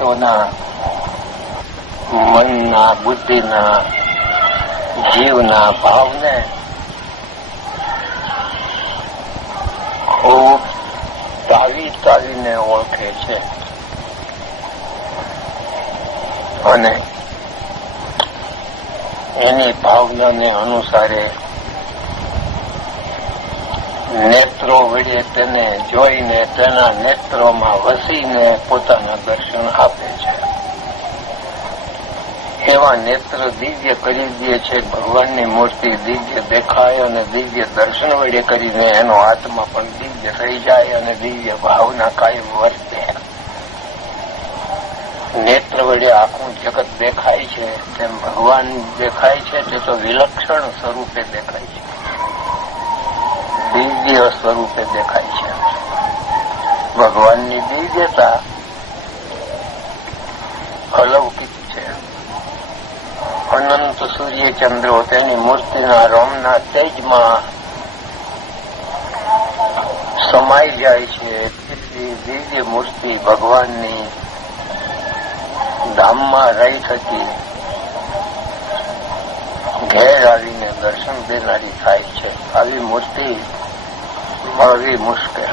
ભક્તોના મનના, બુદ્ધિના, જીવના ભાવને ખૂબ તાવીને ઓળખે છે અને એની ભાવનાને અનુસારે નેત્રો વડે તેને જોઈને તેના નેત્રોમાં વસીને પોતાના દર્શન આપે છે. એવા નેત્ર દિવ્ય કરી દે છે. ભગવાનની મૂર્તિ દિવ્ય દેખાય અને દિવ્ય દર્શન વડે કરીને એનો આત્મા પણ દિવ્ય થઈ જાય અને દિવ્ય ભાવના કાયમ વર્તે. નેત્ર વડે આખું જગત દેખાય છે તેમ ભગવાન દેખાય છે તે તો વિલક્ષણ સ્વરૂપે દેખાય છે, દિવ્ય સ્વરૂપે દેખાય છે. ભગવાનની દિવ્યતા અલૌકિક છે. અનંત સૂર્ય ચંદ્રો તેની મૂર્તિના રોમના તેજમાં સમાઈ જાય છે. એટલી દિવ્ય મૂર્તિ ભગવાનની ધામમાં રહી થકી ઘેર આવીને દર્શન દેનારી થાય છે. આવી મૂર્તિ મળવી મુશ્કેલ.